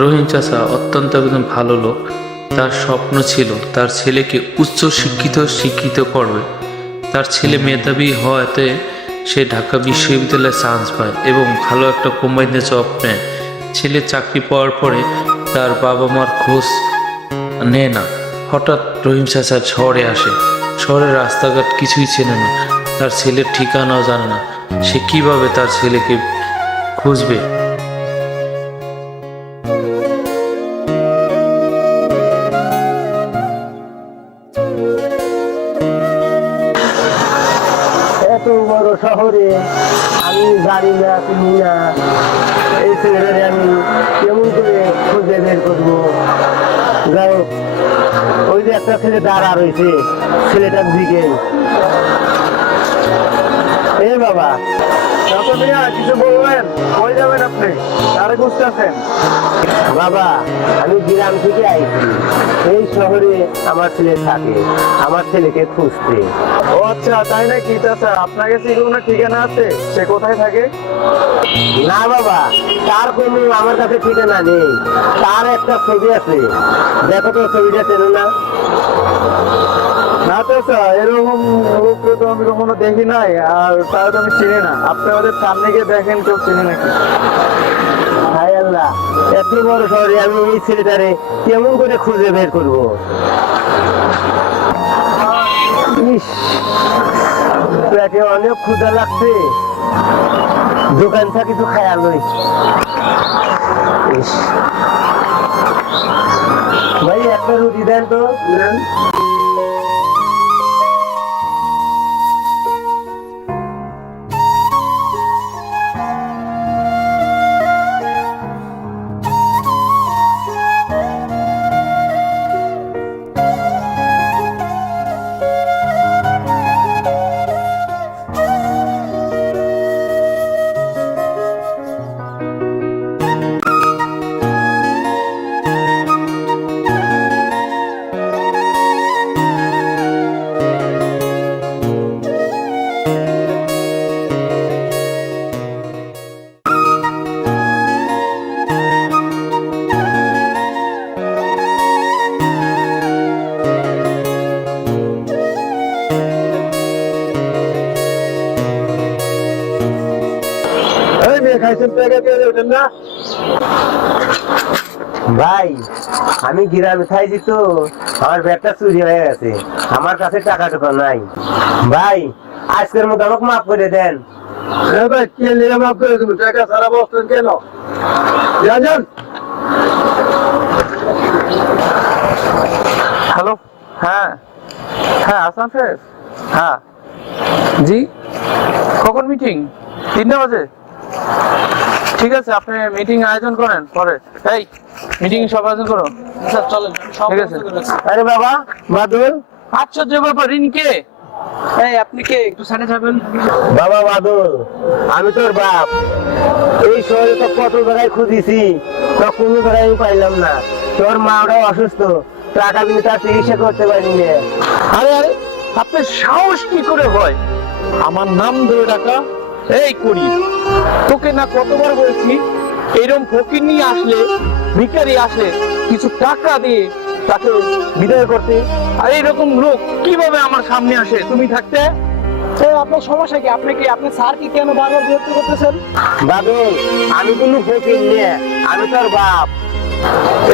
রহিম চাচা অত্যন্ত একজন ভালো লোক। তার স্বপ্ন ছিল তার ছেলেকে উচ্চ শিক্ষিত করবে। তার ছেলে মেধাবী হওয়াতে সে ঢাকা বিশ্ববিদ্যালয়ে চান্স পায় এবং ভালো একটা কোম্পানিতে জব নেয়। ছেলে চাকরি পাওয়ার পরে তার বাবা মার খোঁজ নেয় না। হঠাৎ রহিম চাচা শহরে আসে। শহরের রাস্তাঘাট কিছুই চেনে না, তার ছেলের ঠিকানাও জানে না। সে কিভাবে তার ছেলেকে খুঁজবে? এত বড় শহরে আমি জানি না চিনি না, এই ছেলেটারে আমি কেমন করে খুঁজে বের করবো? যাই হোক, ওই যে একটা ছেলে দাঁড়া রয়েছে ছেলেটার দিকে। এ বাবা, কিছু বলবেন? কই যাবেন আপনি? কারে খুঁজতেছেন? বাবা, আমি গ্রাম থেকে আইছি, এই শহরে আমার ছেলে থাকে, আমার ছেলেকে খুঁজতে। ও আচ্ছা, তাই নাকি? চাচা, আপনার কাছে কি কোনো ঠিকানা আছে? সে কোথায় থাকে? না বাবা, তার কোনো আমার কাছে ঠিকানা নেই। তার একটা ছবি আছে, দেখো তো ছবিটা চেনো না? না চাচা, এরকম লোককে তো আমি কখনো দেখি নাই, আর তার তো আমি চিনি না। আপনি ওদের সামনে গিয়ে দেখেন কেউ চিনি নাকি। হায় আল্লাহ, এত বড় শহরে আমি এই ছেলেটারে কেমন করে খুঁজে বের করবো? ইস, পেটে অনেক ক্ষুধা লাগছে, দোকান থেকে কিছু খায়া লই। ইস, ভাই একটা রুটি দেন তো। ভাই, আমি গ্রামে থাইছি তো, আমার ব্যাগটা চুরি হয়ে গেছে, আমার কাছে টাকা টাকা নাই। ভাই, আজকের মতো আমাকে মাফ করে দেন। ভাই, কে নিয়ে মাফ করে দেবো? টাকা সারা বসছেন কেন? যান। হ্যালো, হ্যাঁ হ্যাঁ, আসাম স্যার, হ্যাঁ জি। কখন মিটিং? 3টা বাজে? ঠিক আছে, আপনি মিটিং আয়োজন করেন পরে। এই মিটিং সব আয়োজন করো। স্যার চলেন, ঠিক আছে। আরে বাবা বাদল, আশ্চর্য ব্যাপার, রিনকে এই আপনি কে? একটু সাইডে যাবেন। বাবা বাদল, আমি তোর বাপ। এই শহরে তো কত জায়গায় খুঁজেছি, তো কোনো জায়গায় আমি পাইলাম না। তোর মাটাও অসুস্থ, টাকা দিলে তার চিকিৎসা করতে পারিনি। আরে আরে, আপনার সাহস কি করে হয় আমার নাম ধরে ডাকা? এই করি, তোকে না কতবার বলছি এরকম ফকির নিয়ে আসলে, ভিখারি আসলে কিছু টাকা দিয়ে তাকে বিদায় করতে। আর এরকম লোক কিভাবে আমার সামনে আসে তুমি থাকতে? আপনার সমস্যা কি? আপনার স্যার কি কেন বারবার বিরক্ত করতেছেন? বাদল, আমি কোনো ফকির নিয়ে, আমি তোর বাপ।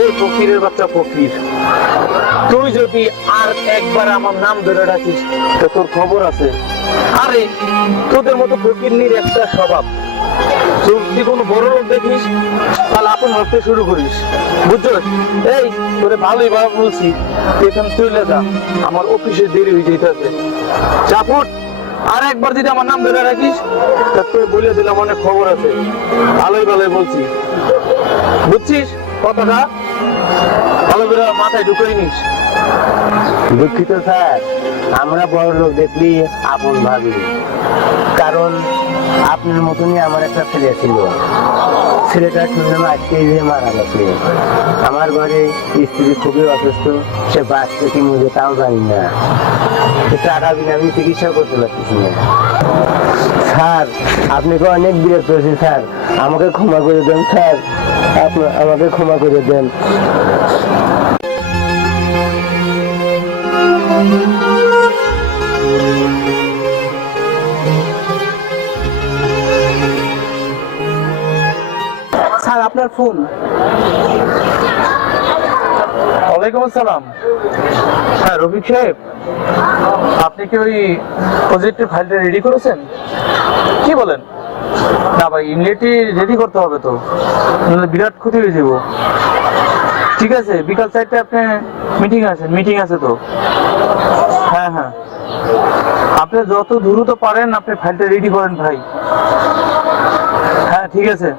এই ফকিরের বাচ্চা ফকির, তুই যদি আর একবার আমার নাম ধরে ডাকিস তো তোর খবর আছে। আরে তোদের মতো ফকিরনির একটা স্বভাব, যদি কোনো বড় লোক দেখিস তাহলে আপন ভাবতে শুরু করিস, বুঝছো? এই তোরে ভালোই ভাব বলছি, এখানে চলে যা, আমার অফিসে দেরি হয়ে যেতেছে। চাপুট, আর একবার যদি আমার নাম ধরে রাখিস তা তোর বলে দিলাম অনেক খবর আছে। ভালোই ভালোই বলছি, বুঝছিস কথাটা? ভালো করে মাথায় ঢুকিয়ে নিস। দুঃখিত স্যার, আমরা বড় লোক দেখলি আপন ভাবি, কারণ আপনার মতনই আমার একটা ছেলে ছিল। ছেলেটা শুনলাম আজকে যে মারা গেছে। আমার ঘরে স্ত্রী খুবই অসুস্থ, সে বাঁচতে কি মরে তাও জানি না। টাকা বিনা আমি চিকিৎসা করতে পারতেছি না। স্যার, আপনাকে অনেক বিরক্ত হয়েছে স্যার, আমাকে ক্ষমা করে দেন স্যার, আমাকে ক্ষমা করে দেন। স্যার আপনার ফোন। ওয়ালাইকুম আসসালাম। হ্যাঁ রফিক সাহেব, আপনি কি ওই প্রজেক্টের ফাইলটা রেডি করেছেন? কি বলেন? না ভাই, ইমিডিয়েটলি রেডি করতে হবে তো, নাহলে বিরাট ক্ষতি হয়ে যাব। ঠিক আছে, বিকাল 4টায় আপনি মিটিং আছে তো। হ্যাঁ হ্যাঁ, আপনি যত দ্রুত পারেন আপনি ফাইলটা রেডি করেন ভাই। হ্যাঁ ঠিক আছে,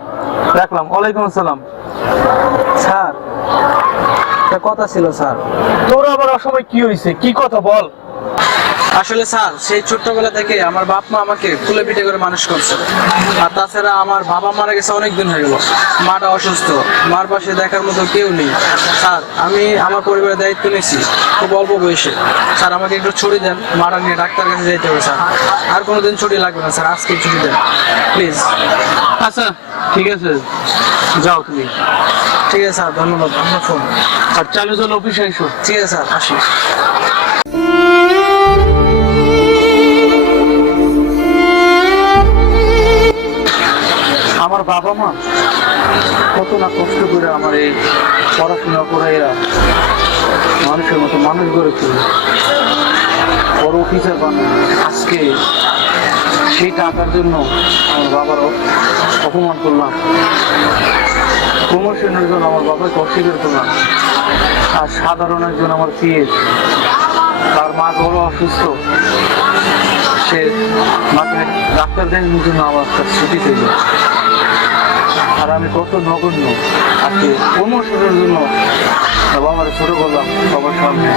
রাখলাম। ওয়ালাইকুম আসসালাম। স্যার একটা কথা ছিল স্যার। তোর আবার অসময় কি হয়েছে? কি কথা বল। আসলে স্যার, সেই ছোট্টবেলা থেকে আমার বাপ মা আমাকে কুলে পিঠে করে মানুষ করছে। আর তাছাড়া আমার বাবা মারা গেছে অনেক দিন হয়ে গেল, মাটা অসুস্থ, মার পাশে দেখার মতো কেউ নেই। স্যার আমি আমার পরিবারের দায়িত্ব নিয়েছি খুব অল্প বয়সে। স্যার আমাকে একটু ছুটি দেন, মারা নিয়ে ডাক্তার কাছে যেতে হবে স্যার। আর কোনোদিন ছুটি লাগবে না স্যার, আজকে ছুটি দেন প্লিজ। আচ্ছা ঠিক আছে, যাও তুমি। ঠিক আছে স্যার, ধন্যবাদ। আপনার ফোন। আর চালু চলো অফিসে এসো। ঠিক আছে স্যার, আসি। আমার বাবা মা কত না কষ্ট করে আমার এই পড়াশোনা করে এরা মানুষের মতো মানুষ গড়ে তুলে বড় অফিসার বানানো। আজকে সেই টাকার জন্য আমার বাবার অপমান করলাম, প্রমোশনের জন্য আমার বাবাকে অস্বীকার করলাম। আর সাধারণ একজন আমার পিএ, তার মা বড় অসুস্থ, সে মাকে ডাক্তার দেখানোর জন্য আমার কাছে ছুটি পেল। আর আমি কত নগণ্য, আজকে প্রমোশনের জন্য বাবা আমার ছোট করলাম বাবার সামনে।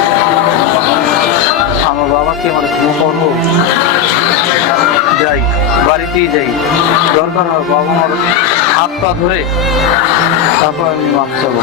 আমার বাবাকে আমার ক্ষমা করবো, যাই বাড়িতেই যাই, দরকার হয় বাবা আমার হাত পা ধরে তারপর আমি মাপ চাবো।